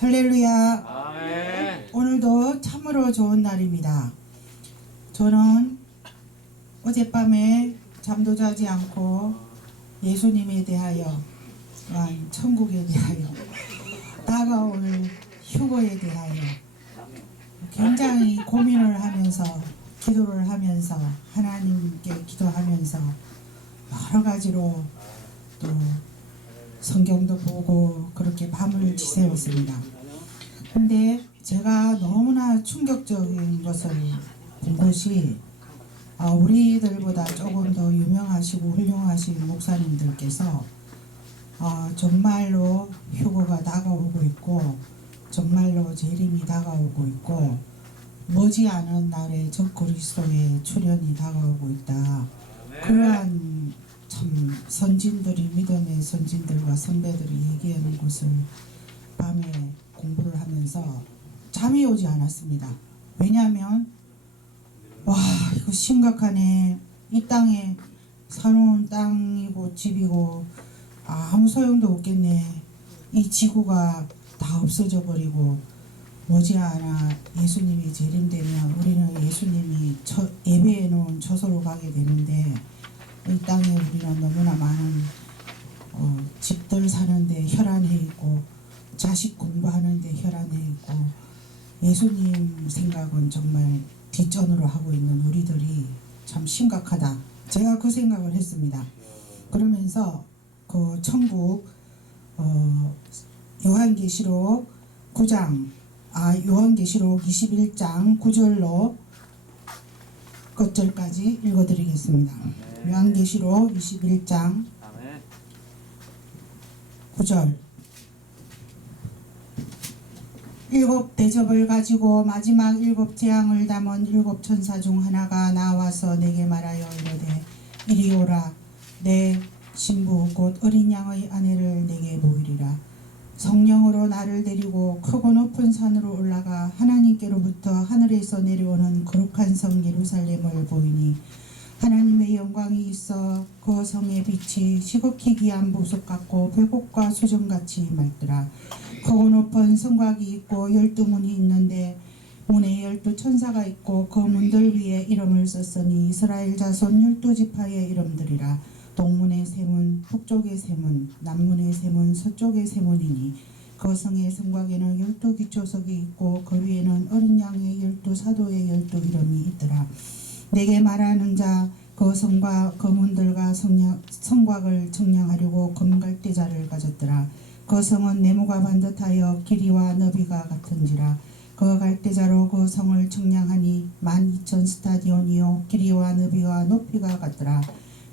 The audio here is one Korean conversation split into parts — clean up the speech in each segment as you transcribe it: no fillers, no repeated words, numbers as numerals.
할렐루야. 아멘. 오늘도 참으로 좋은 날입니다. 저는 어젯밤에 잠도 자지 않고 예수님에 대하여, 천국에 대하여, 다가올 휴거에 대하여 굉장히 고민을 하면서, 기도를 하면서, 하나님께 기도하면서 여러 가지로 또 성경도 보고 그렇게 밤을 지새웠습니다. 근데 제가 너무나 충격적인 것을 본 것이, 우리들보다 조금 더 유명하시고 훌륭하신 목사님들께서 정말로 휴거가 다가오고 있고, 정말로 재림이 다가오고 있고, 머지않은 날에 적그리스도의 출현이 다가오고 있다. 그러한 참 선진들이, 믿음의 선진들과 선배들이 얘기하는 것을 밤에 공부를 하면서 잠이 오지 않았습니다. 왜냐하면 이거 심각하네. 이 땅에 사놓은 땅이고 집이고 아무 소용도 없겠네. 이 지구가 다 없어져 버리고 머지않아 예수님이 재림되면 우리는 예수님이 예배해 놓은 처소로 가게 되는데, 이 땅에 우리는 너무나 많은 집들 사는데 혈안해 있고, 자식 공부하는데 혈안해 있고, 예수님 생각은 정말 뒷전으로 하고 있는 우리들이 참 심각하다. 제가 그 생각을 했습니다. 그러면서 그 천국 요한계시록 9장, 요한계시록 21장 9절로 끝절까지 읽어드리겠습니다. 요한계시록 21장 9절. 일곱 대접을 가지고 마지막 일곱 재앙을 담은 일곱 천사 중 하나가 나와서 내게 말하여 이르되, 이리 오라. 내 신부 곧 어린 양의 아내를 내게 보이리라. 성령으로 나를 데리고 크고 높은 산으로 올라가 하나님께로부터 하늘에서 내려오는 거룩한 성 예루살렘을 보이니, 하나님의 영광이 있어 그 성의 빛이 시극히 귀한 보석 같고 벽옥과 수정같이 맑더라. 크고 높은 성곽이 있고 12문이 있는데 문에 12천사가 있고 그 문들 위에 이름을 썼으니 이스라엘 자손 12지파의 이름들이라. 동문의 세 문, 북쪽의 세 문, 남문의 세 문, 서쪽의 세 문이니 그 성의 성곽에는 12기초석이 있고 그 위에는 어린 양의 12사도의 12이름이 있더라. 내게 말하는 자 그 성과 그 문들과 성곽을 청량하려고 금갈대자를 가졌더라. 그 성은 네모가 반듯하여 길이와 너비가 같은지라. 그 갈대자로 그 성을 청량하니 12,000스타디온이요 길이와 너비와 높이가 같더라.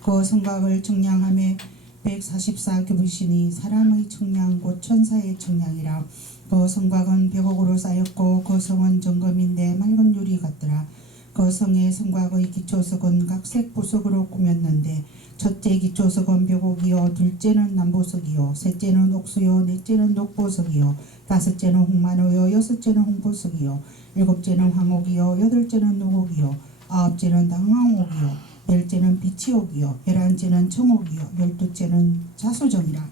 그 성곽을 청량함에 144규빗이니 사람의 청량 곧 천사의 청량이라. 그 성곽은 벽옥으로 쌓였고 그 성은 정금인데 맑은 유리 같더라. 그 성의 성곽의 기초석은 각색 보석으로 꾸몄는데, 첫째 기초석은 벽옥이요, 둘째는 남보석이요, 셋째는 옥수요, 넷째는 녹보석이요, 다섯째는 홍마노요, 여섯째는 홍보석이요, 일곱째는 황옥이요, 여덟째는 노옥이요, 아홉째는 당황옥이요, 열째는 비치옥이요, 열한째는 청옥이요, 열두째는 자수정이라.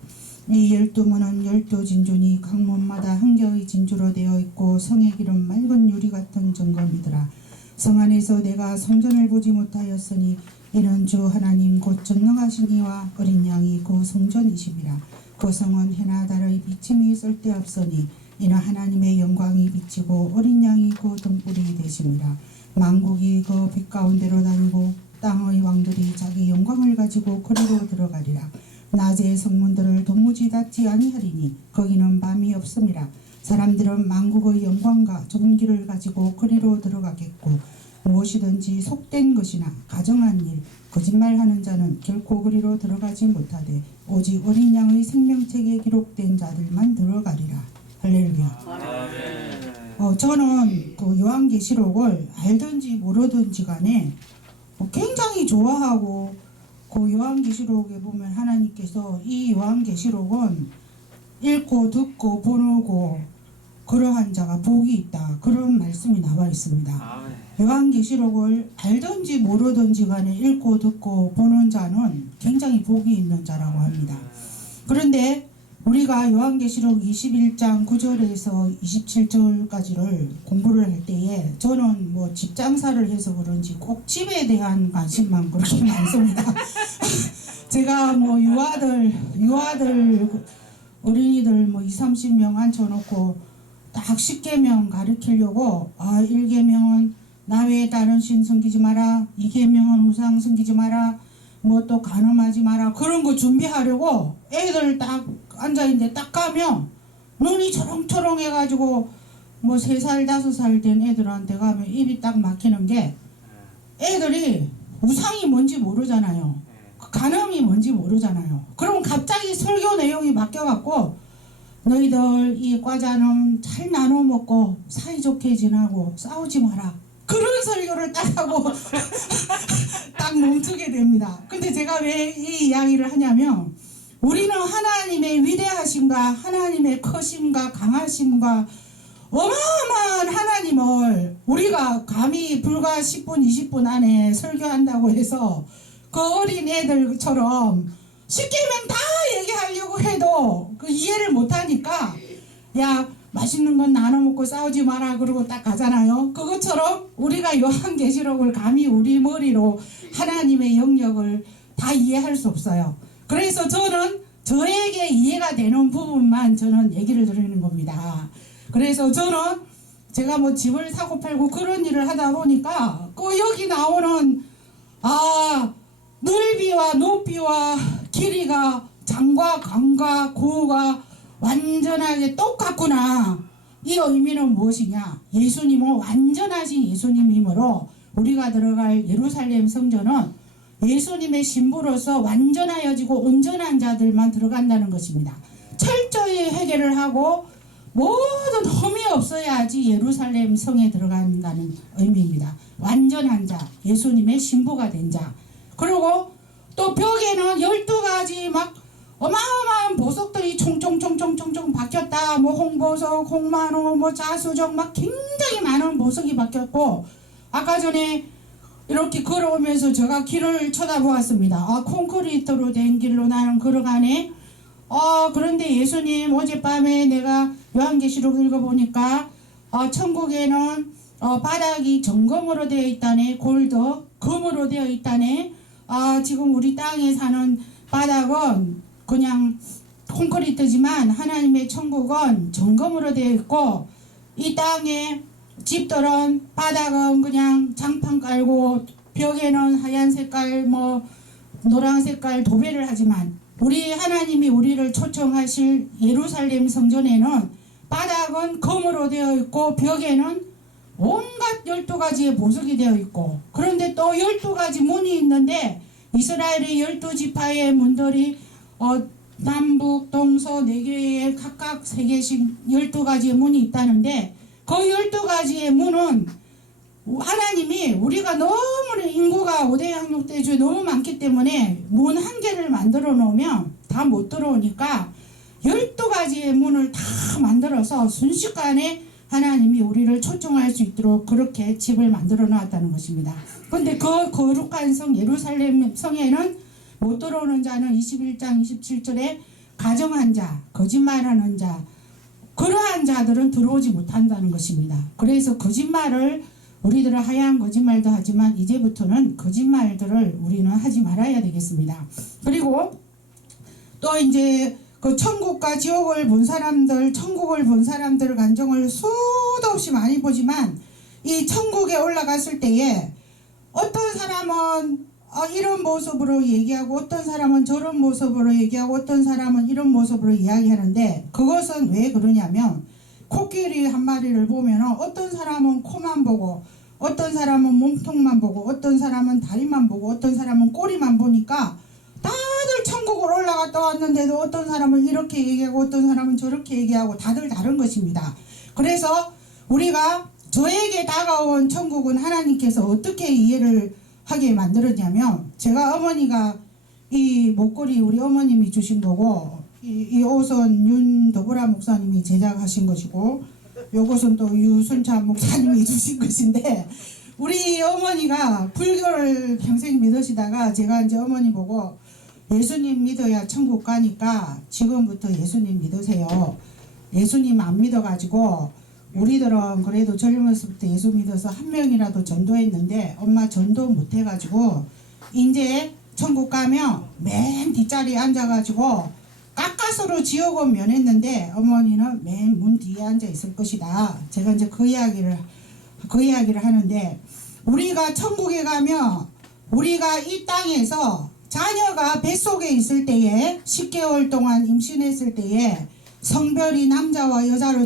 이 12문은 12진주니 각 문마다 한 개의 진주로 되어 있고 성의 길은 맑은 유리 같은 정금이더라. 성 안에서 내가 성전을 보지 못하였으니 이는 주 하나님 곧 전능하신 이와 어린 양이 그 성전이심이라. 그 성은 해나 달의 비침이 쓸데없으니 이는 하나님의 영광이 비치고 어린 양이 그 등불이 되심이라. 만국이 그 빛 가운데로 다니고 땅의 왕들이 자기 영광을 가지고 거리로 들어가리라. 낮에 성문들을 도무지 닫지 아니하리니 거기는 밤이 없음이라. 사람들은 만국의 영광과 좁은 길을 가지고 거리로 들어가겠고, 무엇이든지 속된 것이나 가정한 일, 거짓말하는 자는 결코 거리로 들어가지 못하되 오직 어린 양의 생명책에 기록된 자들만 들어가리라. 할렐루야. 저는 그 요한계시록을 알든지 모르든지 간에 굉장히 좋아하고, 그 요한계시록에 보면 하나님께서 이 요한계시록은 읽고 듣고 보고 그러한 자가 복이 있다, 그런 말씀이 나와 있습니다. 요한계시록을 알든지 모르든지 간에 읽고 듣고 보는 자는 굉장히 복이 있는 자라고 합니다. 그런데 우리가 요한계시록 21장 9절에서 27절까지를 공부를 할 때에 저는 뭐 집장사를 해서 그런지 꼭 집에 대한 관심만 그렇게 많습니다. 제가 뭐 유아들 어린이들 뭐 20, 30명 앉혀놓고 딱 10계명 가르치려고 1계명은 나 외에 다른 신 섬기지 마라, 2계명은 우상 섬기지 마라, 뭐 또 간음하지 마라, 그런 거 준비하려고 애들 딱 앉아있는데 딱 가면 눈이 초롱초롱 해가지고 뭐 3살 5살 된 애들한테 가면 입이 딱 막히는 게 애들이 우상이 뭔지 모르잖아요. 간음이 뭔지 모르잖아요. 그럼 갑자기 설교 내용이 바뀌어갖고 너희들 이 과자는 잘 나눠 먹고 사이좋게 지내고 싸우지 마라, 그런 설교를 딱 하고 딱 멈추게 됩니다. 근데 제가 왜 이 이야기를 하냐면 우리는 하나님의 위대하심과 하나님의 크심과 강하심과 어마어마한 하나님을 우리가 감히 불과 10분 20분 안에 설교한다고 해서 그 어린 애들처럼 쉽게면 다 얘기하려고 해도 그 이해를 못하니까 야 맛있는 건 나눠 먹고 싸우지 마라 그러고 딱 가잖아요. 그것처럼 우리가 요한계시록을 감히 우리 머리로 하나님의 영역을 다 이해할 수 없어요. 그래서 저는 저에게 이해가 되는 부분만 저는 얘기를 드리는 겁니다. 그래서 저는 제가 뭐 집을 사고 팔고 그런 일을 하다 보니까 그 여기 나오는 넓이와 높이와 길이가 장과 강과 고가 완전하게 똑같구나. 이 의미는 무엇이냐? 예수님은 완전하신 예수님이므로 우리가 들어갈 예루살렘 성전은 예수님의 신부로서 완전하여지고 온전한 자들만 들어간다는 것입니다. 철저히 회개를 하고 모든 흠이 없어야지 예루살렘 성에 들어간다는 의미입니다. 완전한 자, 예수님의 신부가 된 자. 그리고 또 벽에는 12가지 막 어마어마한 보석들이 총총총총총총 박혔다. 뭐 홍보석, 홍만호, 뭐 자수정 막 굉장히 많은 보석이 박혔고, 아까 전에 이렇게 걸어오면서 제가 길을 쳐다보았습니다. 콘크리트로 된 길로 나는 걸어가네. 그런데 예수님 어젯밤에 내가 요한계시록 읽어보니까 천국에는 바닥이 정금으로 되어 있다네. 골드, 금으로 되어 있다네. 지금 우리 땅에 사는 바닥은 그냥 콘크리트지만 하나님의 천국은 정금으로 되어 있고, 이 땅에 집들은 바닥은 그냥 장판 깔고 벽에는 하얀 색깔 뭐 노란 색깔 도배를 하지만 우리 하나님이 우리를 초청하실 예루살렘 성전에는 바닥은 금으로 되어 있고 벽에는 온갖 12가지의 보석이 되어 있고, 그런데 또 12가지 문이 있는데 이스라엘의 12지파의 문들이 남북 동서 4개의 각각 3개씩 12가지의 문이 있다는데, 그 12가지의 문은 하나님이 우리가 너무 인구가 5대 양육대주에 너무 많기 때문에 문 한 개를 만들어 놓으면 다 못 들어오니까 12가지의 문을 다 만들어서 순식간에 하나님이 우리를 초청할 수 있도록 그렇게 집을 만들어 놨다는 것입니다. 그런데 그 거룩한 성 예루살렘 성에는 못 들어오는 자는 21장 27절에 가정한 자, 거짓말하는 자, 그러한 자들은 들어오지 못한다는 것입니다. 그래서 거짓말을 우리들은 하얀 거짓말도 하지만 이제부터는 거짓말들을 우리는 하지 말아야 되겠습니다. 그리고 또 이제 그 천국과 지옥을 본 사람들, 천국을 본 사람들 간증을 수도 없이 많이 보지만 이 천국에 올라갔을 때에 어떤 사람은 이런 모습으로 얘기하고 어떤 사람은 저런 모습으로 얘기하고 어떤 사람은 이런 모습으로 이야기하는데, 그것은 왜 그러냐면 코끼리 한 마리를 보면 어떤 사람은 코만 보고 어떤 사람은 몸통만 보고 어떤 사람은 다리만 보고 어떤 사람은 꼬리만 보니까 다들 천국을 올라갔다 왔는데도 어떤 사람은 이렇게 얘기하고 어떤 사람은 저렇게 얘기하고 다들 다른 것입니다. 그래서 우리가 저에게 다가온 천국은 하나님께서 어떻게 이해를 하게 만들었냐면, 제가 어머니가 이 목걸이 우리 어머님이 주신 거고, 이 옷은 윤도보라 목사님이 제작하신 것이고, 요것은 또 유순찬 목사님이 주신 것인데, 우리 어머니가 불교를 평생 믿으시다가 제가 이제 어머니 보고 예수님 믿어야 천국 가니까 지금부터 예수님 믿으세요. 예수님 안 믿어가지고 우리들은 그래도 젊었을 때 예수 믿어서 한 명이라도 전도했는데 엄마 전도 못해가지고 이제 천국 가면 맨 뒷자리에 앉아가지고 가까스로 지옥은 면했는데 어머니는 맨 문 뒤에 앉아 있을 것이다. 제가 이제 그 이야기를 하는데 우리가 천국에 가면 우리가 이 땅에서 자녀가 뱃속에 있을 때에 10개월 동안 임신했을 때에 성별이 남자와 여자로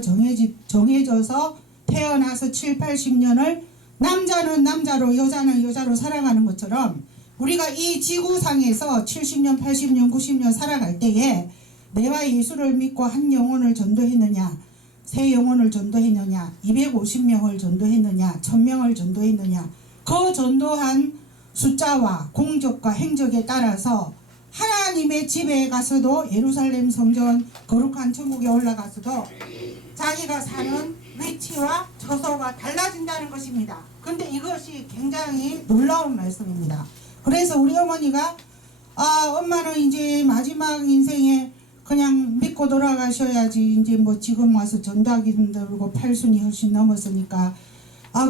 정해져서 태어나서 7, 80년을 남자는 남자로 여자는 여자로 살아가는 것처럼 우리가 이 지구상에서 70년, 80년, 90년 살아갈 때에 내가 예수를 믿고 한 영혼을 전도했느냐, 세 영혼을 전도했느냐, 250명을 전도했느냐, 1000명을 전도했느냐, 그 전도한 숫자와 공적과 행적에 따라서 하나님의 집에 가서도 예루살렘 성전 거룩한 천국에 올라가서도 자기가 사는 위치와 처소가 달라진다는 것입니다. 근데 이것이 굉장히 놀라운 말씀입니다. 그래서 우리 어머니가 엄마는 이제 마지막 인생에 그냥 믿고 돌아가셔야지 이제 뭐 지금 와서 전도하기 힘들고 팔순이 훨씬 넘었으니까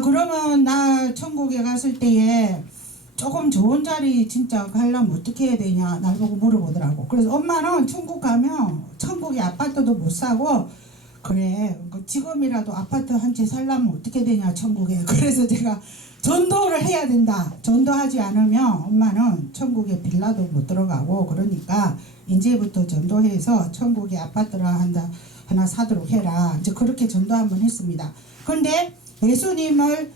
그러면 나 천국에 갔을 때에 조금 좋은 자리 진짜 가려면 어떻게 해야 되냐 날 보고 물어보더라고. 그래서 엄마는 천국 가면 천국에 아파트도 못 사고 그래 지금이라도 아파트 한 채 살려면 어떻게 되냐 천국에. 그래서 제가 전도를 해야 된다. 전도하지 않으면 엄마는 천국에 빌라도 못 들어가고 그러니까 이제부터 전도해서 천국에 아파트를 하나 사도록 해라. 이제 그렇게 전도 한번 했습니다. 그런데 예수님을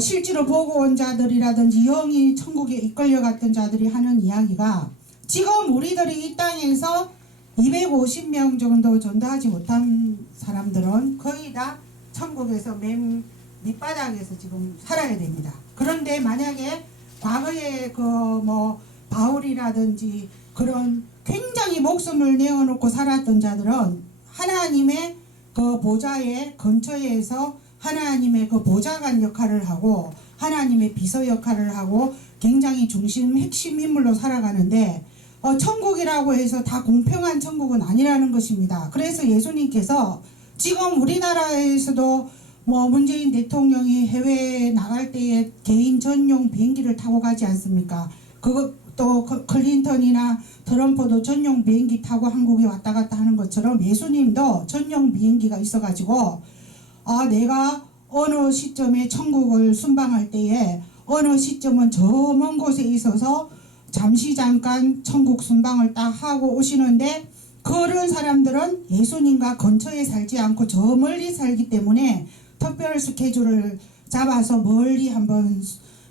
실제로 보고 온 자들이라든지 영이 천국에 이끌려갔던 자들이 하는 이야기가 지금 우리들이 이 땅에서 250명 정도 전도하지 못한 사람들은 거의 다 천국에서 맨 밑바닥에서 지금 살아야 됩니다. 그런데 만약에 과거에 바울이라든지 그런 굉장히 목숨을 내어놓고 살았던 자들은 하나님의 그 보좌의 근처에서 하나님의 그 보좌관 역할을 하고 하나님의 비서 역할을 하고 굉장히 핵심 인물로 살아가는데 천국이라고 해서 다 공평한 천국은 아니라는 것입니다. 그래서 예수님께서 지금 우리나라에서도 문재인 대통령이 해외에 나갈 때에 개인 전용 비행기를 타고 가지 않습니까? 또 클린턴이나 트럼프도 전용 비행기 타고 한국에 왔다 갔다 하는 것처럼 예수님도 전용 비행기가 있어가지고 내가 어느 시점에 천국을 순방할 때에 어느 시점은 저 먼 곳에 있어서 잠깐 천국 순방을 딱 하고 오시는데 그런 사람들은 예수님과 근처에 살지 않고 저 멀리 살기 때문에 특별 스케줄을 잡아서 멀리 한번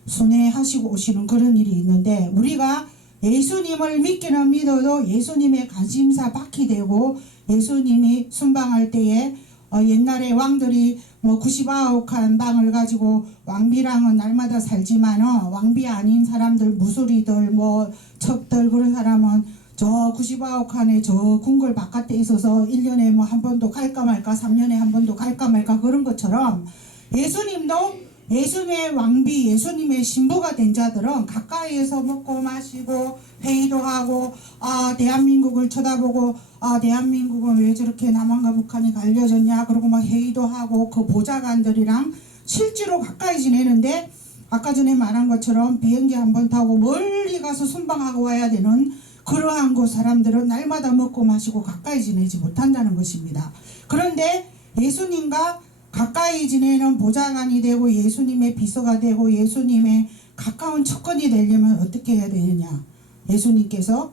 순회하시고 오시는 그런 일이 있는데 우리가 예수님을 믿기는 믿어도 예수님의 관심사 받게 되고 예수님이 순방할 때에 옛날에 왕들이 99칸 방을 가지고 왕비랑은 날마다 살지만은 왕비 아닌 사람들 무술이들 척들 그런 사람은 저 99칸에 저 궁궐 바깥에 있어서 1년에 한 번도 갈까 말까 3년에 한 번도 갈까 말까 그런 것처럼 예수님도 예수님의 왕비 예수님의 신부가 된 자들은 가까이에서 먹고 마시고 회의도 하고 대한민국을 쳐다보고 대한민국은 왜 저렇게 남한과 북한이 갈려졌냐 그러고 회의도 하고 그 보좌관들이랑 실제로 가까이 지내는데 아까 전에 말한 것처럼 비행기 한 번 타고 멀리 가서 순방하고 와야 되는 그러한 그 사람들은 날마다 먹고 마시고 가까이 지내지 못한다는 것입니다. 그런데 예수님과 가까이 지내는 보좌관이 되고 예수님의 비서가 되고 예수님의 가까운 척근이 되려면 어떻게 해야 되느냐. 예수님께서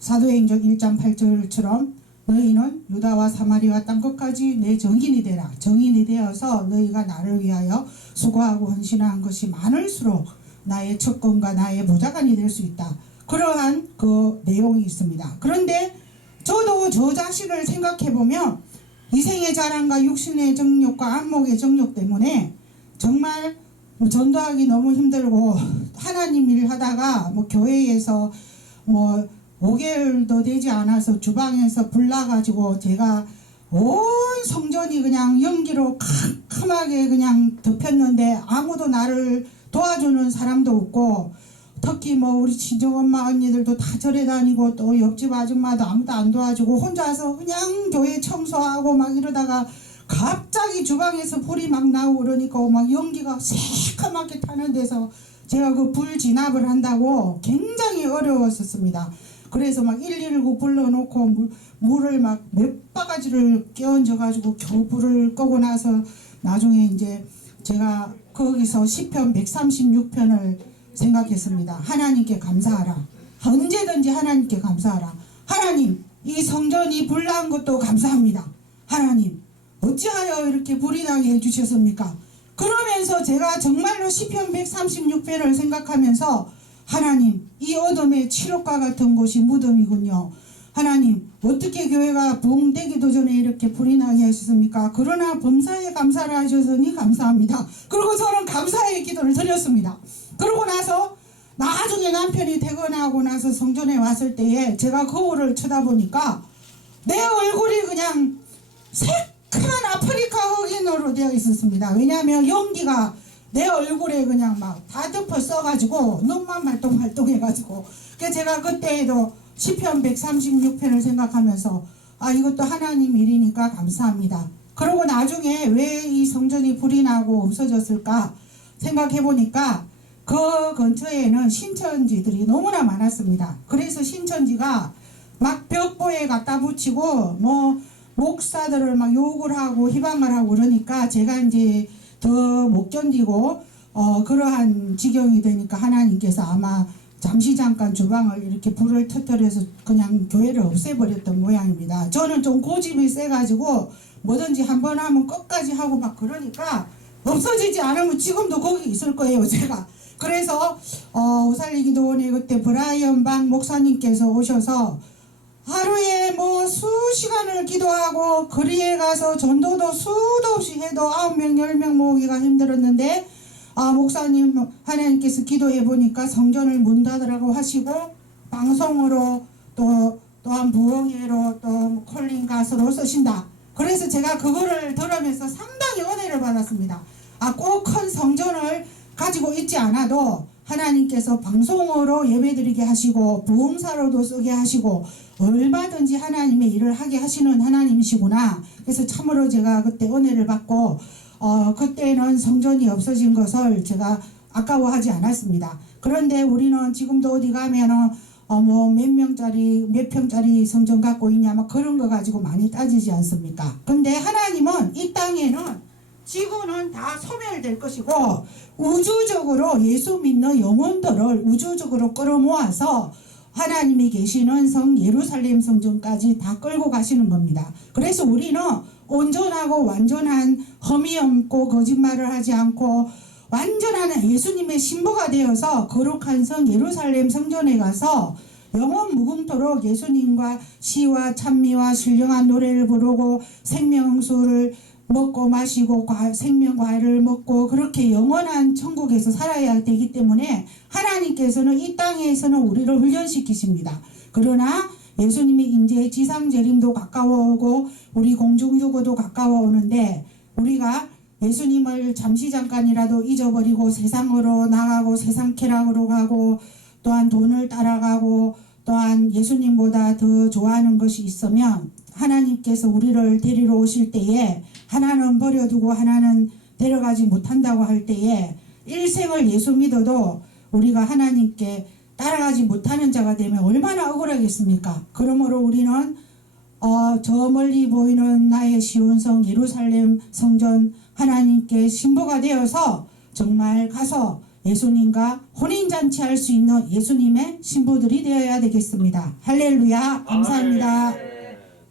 사도행전 1장 8절처럼 너희는 유다와 사마리아 땅끝까지 내 증인이 되라. 증인이 되어서 너희가 나를 위하여 수고하고 헌신한 것이 많을수록 나의 척근과 나의 보좌관이 될 수 있다. 그러한 그 내용이 있습니다. 그런데 저도 저 자신을 생각해보면 이생의 자랑과 육신의 정욕과 안목의 정욕 때문에 정말 전도하기 너무 힘들고 하나님 일 하다가 교회에서 5개월도 되지 않아서 주방에서 불 나가지고 제가 온 성전이 그냥 연기로 캄캄하게 그냥 덮였는데 아무도 나를 도와주는 사람도 없고 특히 뭐 우리 친정엄마 언니들도 다 절에 다니고 또 옆집 아줌마도 아무도 안 도와주고 혼자서 그냥 교회 청소하고 막 이러다가 갑자기 주방에서 불이 막 나오고 그러니까 막 연기가 새카맣게 타는 데서 제가 그 불 진압을 한다고 굉장히 어려웠었습니다. 그래서 막 119 불러놓고 물을 막 몇 바가지를 끼얹어 가지고 겨우 불을 끄고 나서 나중에 이제 제가 거기서 시편 136편을 생각했습니다. 하나님께 감사하라. 언제든지 하나님께 감사하라. 하나님, 이 성전이 불난 것도 감사합니다. 하나님, 어찌하여 이렇게 불이 나게 해주셨습니까? 그러면서 제가 정말로 시편 136편을 생각하면서 하나님, 이 어둠의 칠흑과 같은 곳이 무덤이군요. 하나님, 어떻게 교회가 부흥되기도 전에 이렇게 불이 나게 하셨습니까? 그러나 범사에 감사를 하셨으니 감사합니다. 그리고 저는 감사의 기도를 드렸습니다. 그러고 나서 나중에 남편이 퇴근하고 나서 성전에 왔을 때에 제가 거울을 쳐다보니까 내 얼굴이 그냥 새카만 아프리카 흑인으로 되어 있었습니다. 왜냐하면 연기가 내 얼굴에 그냥 막 다 덮어 써가지고 눈만 말똥말똥해가지고 그래서 제가 그때에도 시편 136편을 생각하면서 아 이것도 하나님 일이니까 감사합니다. 그러고 나중에 왜 이 성전이 불이 나고 없어졌을까 생각해보니까 그 근처에는 신천지들이 너무나 많았습니다. 그래서 신천지가 막 벽보에 갖다 붙이고 뭐 목사들을 막 욕을 하고 희방을 하고 그러니까 제가 이제 더 못 견디고 그러한 지경이 되니까 하나님께서 아마 잠시 잠깐 주방을 이렇게 불을 터뜨려서 그냥 교회를 없애버렸던 모양입니다. 저는 좀 고집이 세가지고 뭐든지 한번 하면 끝까지 하고 막 그러니까 없어지지 않으면 지금도 거기 있을 거예요 제가. 그래서 오살리기도원에 그때 브라이언 방 목사님께서 오셔서 하루에 뭐 수시간을 기도하고 거리에 가서 전도도 수도 없이 해도 9명 10명 모으기가 힘들었는데 목사님 하나님께서 기도해 보니까 성전을 문 닫으라고 하시고 방송으로 또한 부흥회로 또 콜링 가수로 쓰신다. 그래서 제가 그거를 들으면서 상당히 은혜를 받았습니다. 꼭 큰 성전을 가지고 있지 않아도 하나님께서 방송으로 예배드리게 하시고 부흥사로도 쓰게 하시고 얼마든지 하나님의 일을 하게 하시는 하나님이시구나. 그래서 참으로 제가 그때 은혜를 받고 그때는 성전이 없어진 것을 제가 아까워하지 않았습니다. 그런데 우리는 지금도 어디 가면은 뭐 몇 명짜리 몇 평짜리 성전 갖고 있냐 막 그런 거 가지고 많이 따지지 않습니까? 근데 하나님은 이 땅에는 지구는 다 소멸될 것이고 우주적으로 예수 믿는 영혼들을 우주적으로 끌어모아서 하나님이 계시는 성 예루살렘 성전까지 다 끌고 가시는 겁니다. 그래서 우리는 온전하고 완전한 흠이 없고 거짓말을 하지 않고 완전한 예수님의 신부가 되어서 거룩한 성 예루살렘 성전에 가서 영원 무궁토록 예수님과 시와 찬미와 신령한 노래를 부르고 생명수를 먹고 마시고 생명과일을 먹고 그렇게 영원한 천국에서 살아야 되기 때문에 하나님께서는 이 땅에서는 우리를 훈련시키십니다. 그러나 예수님이 이제 지상재림도 가까워오고 우리 공중유고도 가까워오는데 우리가 예수님을 잠시 잠깐이라도 잊어버리고 세상으로 나가고 세상 쾌락으로 가고 또한 돈을 따라가고 또한 예수님보다 더 좋아하는 것이 있으면 하나님께서 우리를 데리러 오실 때에 하나는 버려두고 하나는 데려가지 못한다고 할 때에 일생을 예수 믿어도 우리가 하나님께 따라가지 못하는 자가 되면 얼마나 억울하겠습니까? 그러므로 우리는 저 멀리 보이는 나의 시온성 예루살렘 성전 하나님께 신부가 되어서 정말 가서 예수님과 혼인잔치 할 수 있는 예수님의 신부들이 되어야 되겠습니다. 할렐루야. 감사합니다.